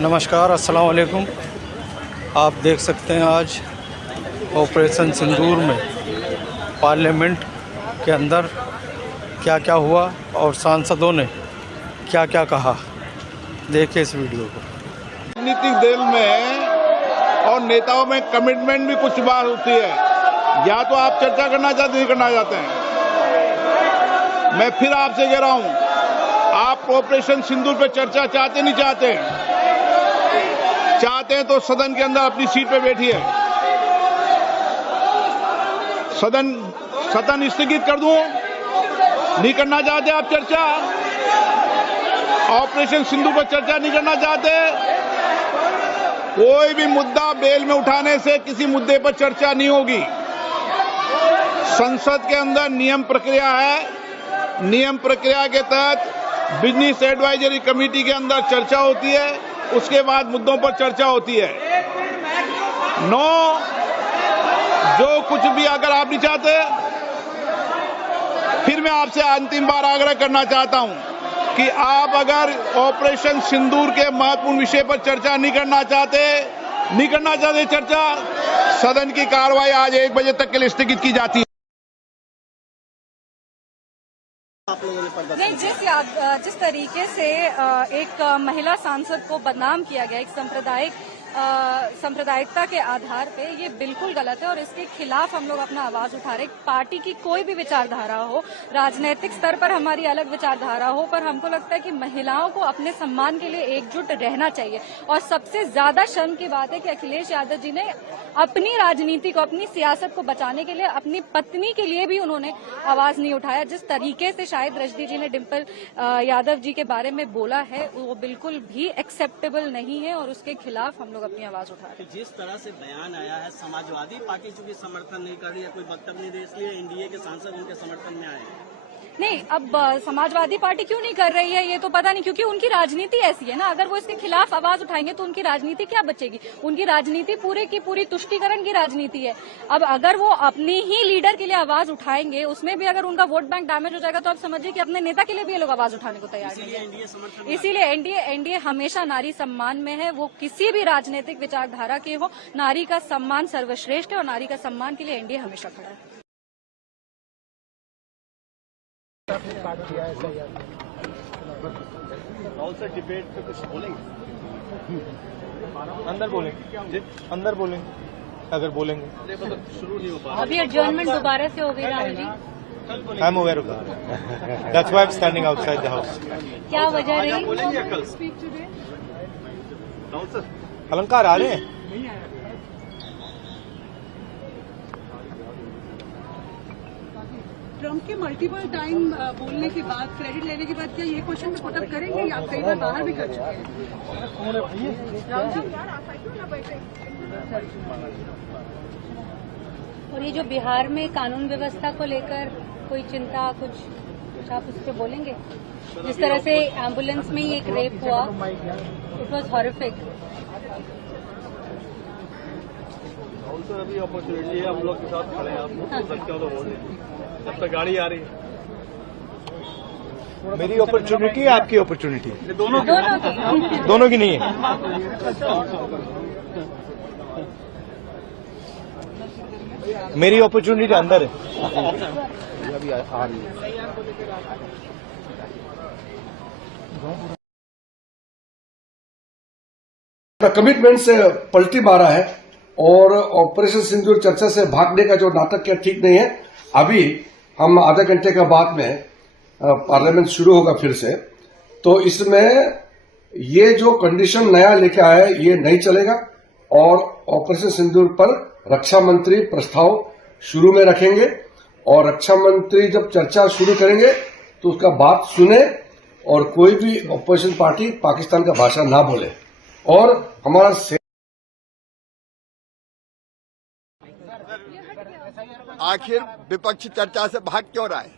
नमस्कार, अस्सलाम वालेकुम। आप देख सकते हैं आज ऑपरेशन सिंदूर में पार्लियामेंट के अंदर क्या क्या हुआ और सांसदों ने क्या क्या कहा। देखिए इस वीडियो को। राजनीतिक दल में और नेताओं में कमिटमेंट भी कुछ बार होती है, या तो आप चर्चा करना चाहते नहीं करना चाहते हैं। मैं फिर आपसे कह रहा हूं, आप ऑपरेशन सिंदूर पे चर्चा चाहते नहीं चाहते? चाहते हैं तो सदन के अंदर अपनी सीट पे बैठिए। सदन स्थगित कर दूं? नहीं करना चाहते आप चर्चा? ऑपरेशन सिंदूर पर चर्चा नहीं करना चाहते? कोई भी मुद्दा बेल में उठाने से किसी मुद्दे पर चर्चा नहीं होगी। संसद के अंदर नियम प्रक्रिया है। नियम प्रक्रिया के तहत बिजनेस एडवाइजरी कमेटी के अंदर चर्चा होती है, उसके बाद मुद्दों पर चर्चा होती है। जो कुछ भी अगर आप नहीं चाहते, फिर मैं आपसे अंतिम बार आग्रह करना चाहता हूं कि आप अगर ऑपरेशन सिंदूर के महत्वपूर्ण विषय पर चर्चा नहीं करना चाहते चर्चा, सदन की कार्रवाई आज 1 बजे तक के लिए स्थगित की जाती है। नहीं, जिस तरीके से एक महिला सांसद को बदनाम किया गया एक सांप्रदायिकता के आधार पे, ये बिल्कुल गलत है और इसके खिलाफ हम लोग अपना आवाज उठा रहे हैं। पार्टी की कोई भी विचारधारा हो, राजनीतिक स्तर पर हमारी अलग विचारधारा हो, पर हमको लगता है कि महिलाओं को अपने सम्मान के लिए एकजुट रहना चाहिए। और सबसे ज्यादा शर्म की बात है कि अखिलेश यादव जी ने अपनी राजनीति को, अपनी सियासत को बचाने के लिए अपनी पत्नी के लिए भी उन्होंने आवाज नहीं उठाया। जिस तरीके से शायद रजनी जी ने डिम्पल यादव जी के बारे में बोला है, वो बिल्कुल भी एक्सेप्टेबल नहीं है और उसके खिलाफ हम लोग अपनी आवाज उठा रहे हैं। जिस तरह से बयान आया है, समाजवादी पार्टी चूंकि समर्थन नहीं कर रही है, कोई वक्तव्य नहीं दे, इसलिए एनडीए के सांसद उनके समर्थन में आए हैं। नहीं, अब समाजवादी पार्टी क्यों नहीं कर रही है ये तो पता नहीं, क्योंकि उनकी राजनीति ऐसी है ना। अगर वो इसके खिलाफ आवाज उठाएंगे तो उनकी राजनीति क्या बचेगी? उनकी राजनीति पूरे की पूरी तुष्टीकरण की राजनीति है। अब अगर वो अपने ही लीडर के लिए आवाज उठाएंगे, उसमें भी अगर उनका वोट बैंक डैमेज हो जाएगा, तो आप समझिए कि अपने नेता के लिए भी ये लोग आवाज उठाने को तैयार नहीं है। इसीलिए एनडीए हमेशा नारी सम्मान में है। वो किसी भी राजनीतिक विचारधारा के हो, नारी का सम्मान सर्वश्रेष्ठ है और नारी का सम्मान के लिए एनडीए हमेशा खड़ा है। डिबेट पे कुछ बोलेंगे? अंदर बोलेंगे अगर बोलेंगे। शुरू नहीं हो पा अभी एडजर्नमेंट दोबारा से हो गई Rahul ji. I am aware of that, that's why I am standing outside the house. क्या वजह रही? बोलेंगे कल? अलंकार आ रहे हैं? ट्रम्प के मल्टीपल टाइम बोलने के बाद, क्रेडिट लेने के बाद, क्या ये क्वेश्चन में पुटअप करेंगे या आप कई बार बाहर भी कर चुके हैं? और ये जो बिहार में कानून व्यवस्था को लेकर कोई चिंता, कुछ आप उस पर बोलेंगे? जिस तरह से एम्बुलेंस में ही एक रेप हुआ, इट वॉज हॉरिफिक। सर अभी अपॉर्चुनिटी है, हम लोग के साथ खड़े हैं, आप सकते हो तो बोले जब तक गाड़ी आ रही है। मेरी अपॉर्चुनिटी है, आपकी अपॉर्चुनिटी? दोनों की नहीं है। मेरी अपॉर्चुनिटी अंदर है। अभी आ रही है। कमिटमेंट से पलटी मारा है और ऑपरेशन सिंदूर चर्चा से भागने का जो नाटक किया ठीक नहीं है। अभी हम आधे घंटे के बाद में पार्लियामेंट शुरू होगा फिर से, तो इसमें ये जो कंडीशन नया लेके आया है ये नहीं चलेगा। और ऑपरेशन सिंदूर पर रक्षा मंत्री प्रस्ताव शुरू में रखेंगे और रक्षा मंत्री जब चर्चा शुरू करेंगे तो उसका बात सुने और कोई भी ऑपोजिशन पार्टी पाकिस्तान का भाषा ना बोले। और हमारा आखिर विपक्ष चर्चा से भाग क्यों रहा है?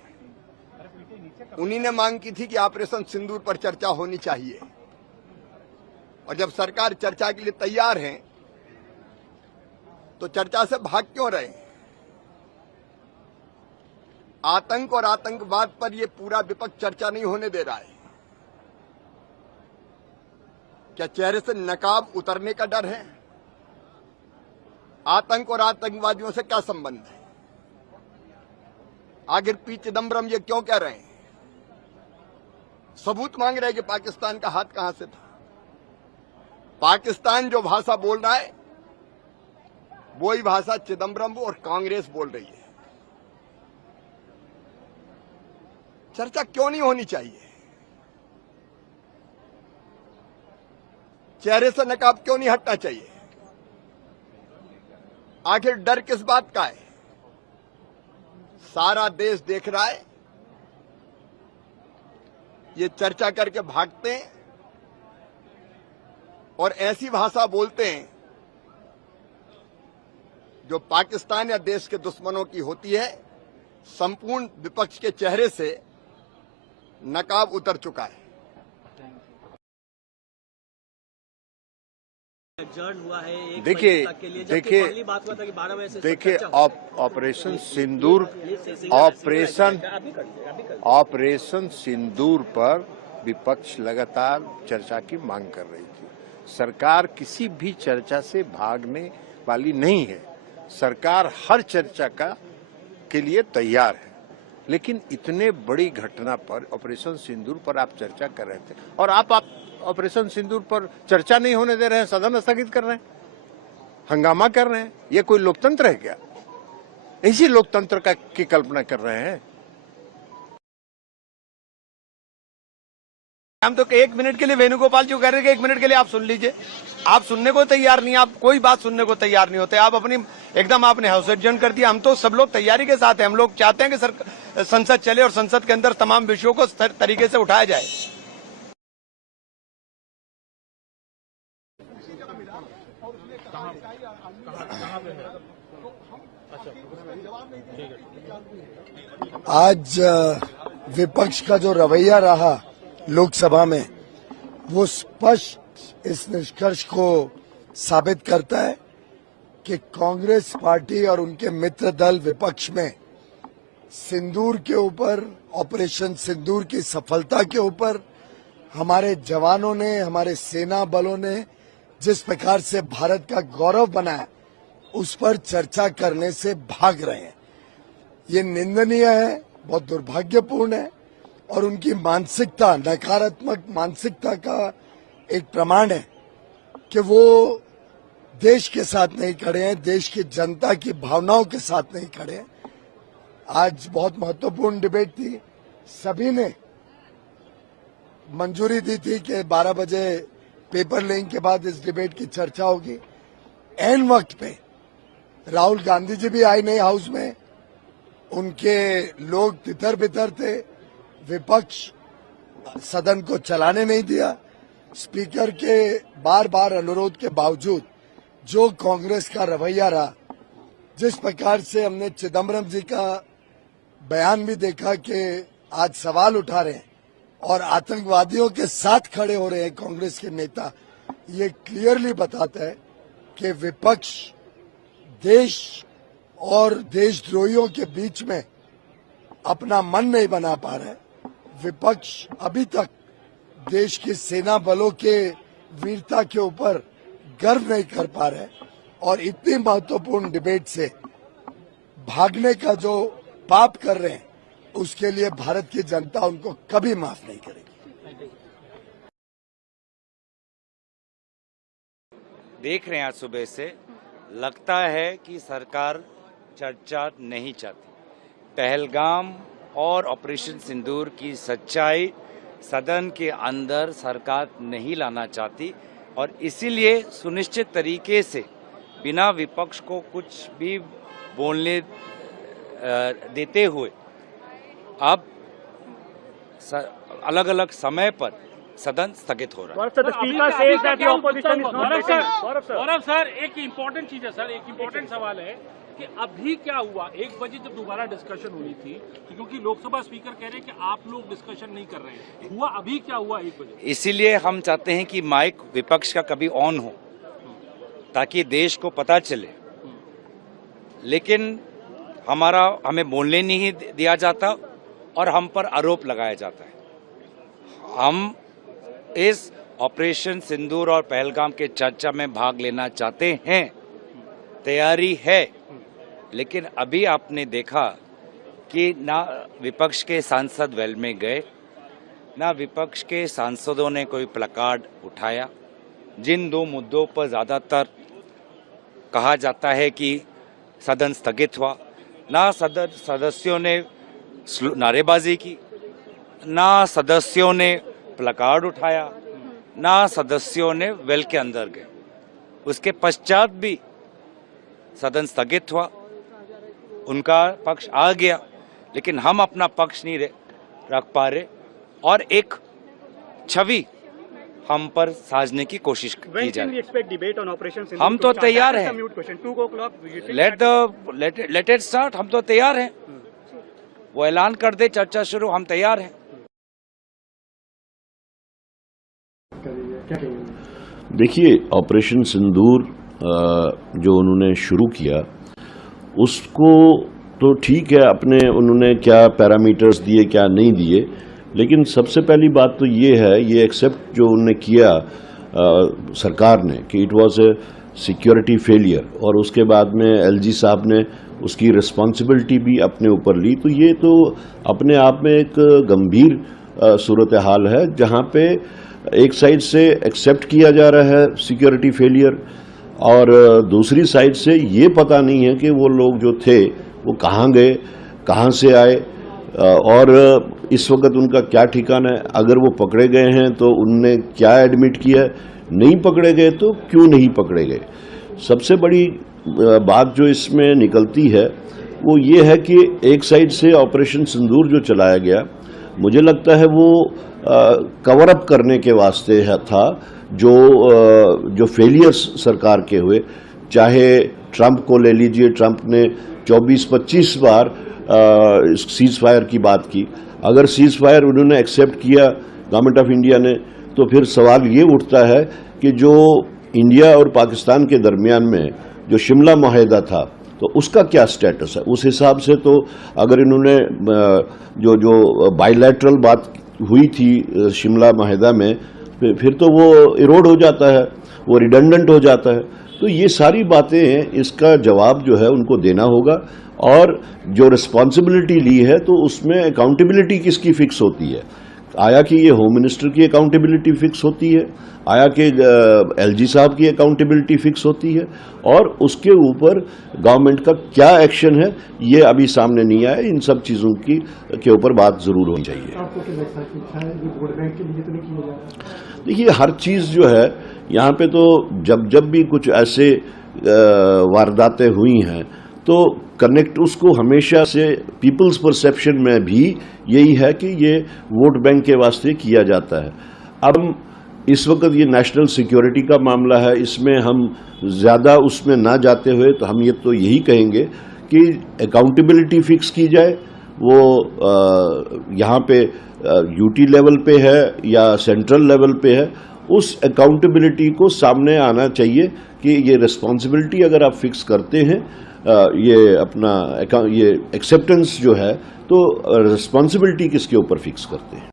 उन्हीं ने मांग की थी कि ऑपरेशन सिंदूर पर चर्चा होनी चाहिए, और जब सरकार चर्चा के लिए तैयार है तो चर्चा से भाग क्यों रहे? आतंक और आतंकवाद पर यह पूरा विपक्ष चर्चा नहीं होने दे रहा है। क्या चेहरे से नकाब उतरने का डर है? आतंक और आतंकवादियों से क्या संबंध है? आखिर पी चिदम्बरम ये क्यों कह रहे हैं? सबूत मांग रहे हैं कि पाकिस्तान का हाथ कहां से था। पाकिस्तान जो भाषा बोल रहा है वही भाषा चिदम्बरम और कांग्रेस बोल रही है। चर्चा क्यों नहीं होनी चाहिए? चेहरे से नकाब क्यों नहीं हटना चाहिए? आखिर डर किस बात का है? सारा देश देख रहा है, ये चर्चा करके भागते हैं और ऐसी भाषा बोलते हैं जो पाकिस्तान या देश के दुश्मनों की होती है। संपूर्ण विपक्ष के चेहरे से नकाब उतर चुका है। हुआ है एक देखिए तक के लिए, जबकि पहली बात हुआ था कि 12 बजे से देखिए ऑपरेशन सिंदूर पर विपक्ष लगातार चर्चा की मांग कर रही थी। सरकार किसी भी चर्चा से भागने वाली नहीं है। सरकार हर चर्चा के लिए तैयार है, लेकिन इतने बड़ी घटना पर, ऑपरेशन सिंदूर पर आप चर्चा कर रहे थे और आप ऑपरेशन सिंदूर पर चर्चा नहीं होने दे रहे हैं, सदन स्थगित कर रहे हैं, हंगामा कर रहे हैं। ये कोई लोकतंत्र है क्या? इसी लोकतंत्र की कल्पना कर रहे हैं। हम तो 1 मिनट के लिए वेणुगोपाल जी कह रहे हैं कि 1 मिनट के लिए आप सुन लीजिए। आप सुनने को तैयार नहीं, आप कोई बात सुनने को तैयार नहीं होते। आप अपनी एकदम आपने हाउस एडजर्न कर दिया। हम तो सब लोग तैयारी के साथ हैं। हम लोग चाहते हैं कि संसद चले और संसद के अंदर तमाम विषयों को तरीके से उठाया जाए। आज विपक्ष का जो रवैया रहा लोकसभा में, वो स्पष्ट इस निष्कर्ष को साबित करता है कि कांग्रेस पार्टी और उनके मित्र दल विपक्ष में सिंदूर के ऊपर, ऑपरेशन सिंदूर की सफलता के ऊपर हमारे जवानों ने, हमारे सेना बलों ने जिस प्रकार से भारत का गौरव बनाया, उस पर चर्चा करने से भाग रहे हैं। ये निंदनीय है, बहुत दुर्भाग्यपूर्ण है और उनकी मानसिकता, नकारात्मक मानसिकता का एक प्रमाण है कि वो देश के साथ नहीं खड़े हैं, देश की जनता की भावनाओं के साथ नहीं खड़े हैं। आज बहुत महत्वपूर्ण डिबेट थी। सभी ने मंजूरी दी थी कि 12 बजे पेपर लेने के बाद इस डिबेट की चर्चा होगी। ऐन वक्त पे राहुल गांधी जी भी आए नहीं हाउस में, उनके लोग तितर बितर थे, विपक्ष सदन को चलाने नहीं दिया। स्पीकर के बार बार अनुरोध के बावजूद जो कांग्रेस का रवैया रहा, जिस प्रकार से हमने चिदम्बरम जी का बयान भी देखा कि आज सवाल उठा रहे हैं और आतंकवादियों के साथ खड़े हो रहे हैं कांग्रेस के नेता, ये क्लियरली बताता है कि विपक्ष देश और देशद्रोहियों के बीच में अपना मन नहीं बना पा रहा है। विपक्ष अभी तक देश की सेना बलों के वीरता के ऊपर गर्व नहीं कर पा रहे और इतनी महत्वपूर्ण डिबेट से भागने का जो पाप कर रहे हैं, उसके लिए भारत की जनता उनको कभी माफ नहीं करेगी। देख रहे हैं आज सुबह से, लगता है कि सरकार चर्चा नहीं चाहती। पहलगाम और ऑपरेशन सिंदूर की सच्चाई सदन के अंदर सरकार नहीं लाना चाहती और इसीलिए सुनिश्चित तरीके से बिना विपक्ष को कुछ भी बोलने देते हुए अब अलग अलग समय पर सदन स्थगित हो रहा है। गौरव सर, एक इम्पोर्टेंट चीज है सर, एक इम्पोर्टेंट सवाल है कि अभी क्या हुआ? 1 बजे जब दोबारा डिस्कशन हुई थी, क्योंकि लोकसभा स्पीकर कह रहे हैं कि आप लोग डिस्कशन नहीं कर रहे हैं, हुआ अभी क्या हुआ 1 बजे? इसीलिए हम चाहते हैं कि माइक विपक्ष का कभी ऑन हो ताकि देश को पता चले, लेकिन हमें बोलने नहीं दिया जाता और हम पर आरोप लगाया जाता है। हम इस ऑपरेशन सिंदूर और पहलगाम के चर्चा में भाग लेना चाहते हैं, तैयारी है। लेकिन अभी आपने देखा कि ना विपक्ष के सांसद वेल में गए, ना विपक्ष के सांसदों ने कोई प्लकार्ड उठाया। जिन दो मुद्दों पर ज़्यादातर कहा जाता है कि सदन स्थगित हुआ, ना सदस्यों ने नारेबाजी की, ना सदस्यों ने प्लकार्ड उठाया, ना सदस्यों ने वेल के अंदर गए। उसके पश्चात भी सदन स्थगित हुआ, उनका पक्ष आ गया, लेकिन हम अपना पक्ष नहीं रख पा रहे और एक छवि हम पर साजने की कोशिश की जा रही है। हम तो तैयार हैं, लेट इट स्टार्ट। हम तो तैयार हैं, वो ऐलान कर दे चर्चा शुरू, हम तैयार हैं। देखिए, ऑपरेशन सिंदूर जो उन्होंने शुरू किया उसको तो ठीक है, अपने उन्होंने क्या पैरामीटर्स दिए क्या नहीं दिए, लेकिन सबसे पहली बात तो ये है, ये एक्सेप्ट जो उन्होंने किया सरकार ने कि it was a security failure, और उसके बाद में एलजी साहब ने उसकी रिस्पॉन्सिबिलिटी भी अपने ऊपर ली। तो ये तो अपने आप में एक गंभीर सूरत हाल है, जहाँ पे एक साइड से एक्सेप्ट किया जा रहा है सिक्योरिटी फेलियर और दूसरी साइड से ये पता नहीं है कि वो लोग जो थे वो कहाँ गए, कहाँ से आए और इस वक्त उनका क्या ठिकाना है। अगर वो पकड़े गए हैं तो उनने क्या एडमिट किया, नहीं पकड़े गए तो क्यों नहीं पकड़े गए। सबसे बड़ी बात जो इसमें निकलती है वो ये है कि एक साइड से ऑपरेशन सिंदूर जो चलाया गया, मुझे लगता है वो कवर अप करने के वास्ते था जो फेलियर्स सरकार के हुए। चाहे ट्रंप को ले लीजिए, ट्रंप ने 24-25 बार सीज फायर की बात की। अगर सीज फायर उन्होंने एक्सेप्ट किया गवर्नमेंट ऑफ इंडिया ने, तो फिर सवाल ये उठता है कि जो इंडिया और पाकिस्तान के दरमियान में जो शिमला माहिदा था तो उसका क्या स्टेटस है। उस हिसाब से तो अगर इन्होंने जो बायलैटरल बात हुई थी शिमला माहिदा में, फिर तो वो इरोड हो जाता है, वो रिडंडेंट हो जाता है। तो ये सारी बातें, इसका जवाब जो है उनको देना होगा, और जो रिस्पॉन्सिबिलिटी ली है तो उसमें अकाउंटेबिलिटी किसकी फिक्स होती है। आया कि ये होम मिनिस्टर की अकाउंटेबिलिटी फिक्स होती है, आया कि एलजी साहब की अकाउंटेबिलिटी फिक्स होती है, और उसके ऊपर गवर्नमेंट का क्या एक्शन है ये अभी सामने नहीं आया। इन सब चीज़ों के ऊपर बात ज़रूर होनी चाहिए। देखिए, हर चीज़ जो है यहाँ पे तो जब भी कुछ ऐसे वारदातें हुई हैं तो कनेक्ट उसको हमेशा से पीपल्स परसेप्शन में भी यही है कि ये वोट बैंक के वास्ते किया जाता है। अब इस वक्त ये नेशनल सिक्योरिटी का मामला है, इसमें हम ज़्यादा उसमें ना जाते हुए तो हम ये तो यही कहेंगे कि अकाउंटेबिलिटी फिक्स की जाए। वो यहाँ पे यूटी लेवल पे है या सेंट्रल लेवल पे है, उस अकाउंटेबिलिटी को सामने आना चाहिए कि ये रिस्पॉन्सिबिलिटी अगर आप फिक्स करते हैं, ये अपना ये एक्सेप्टेंस जो है, तो रिस्पॉन्सिबिलिटी किसके ऊपर फिक्स करते हैं।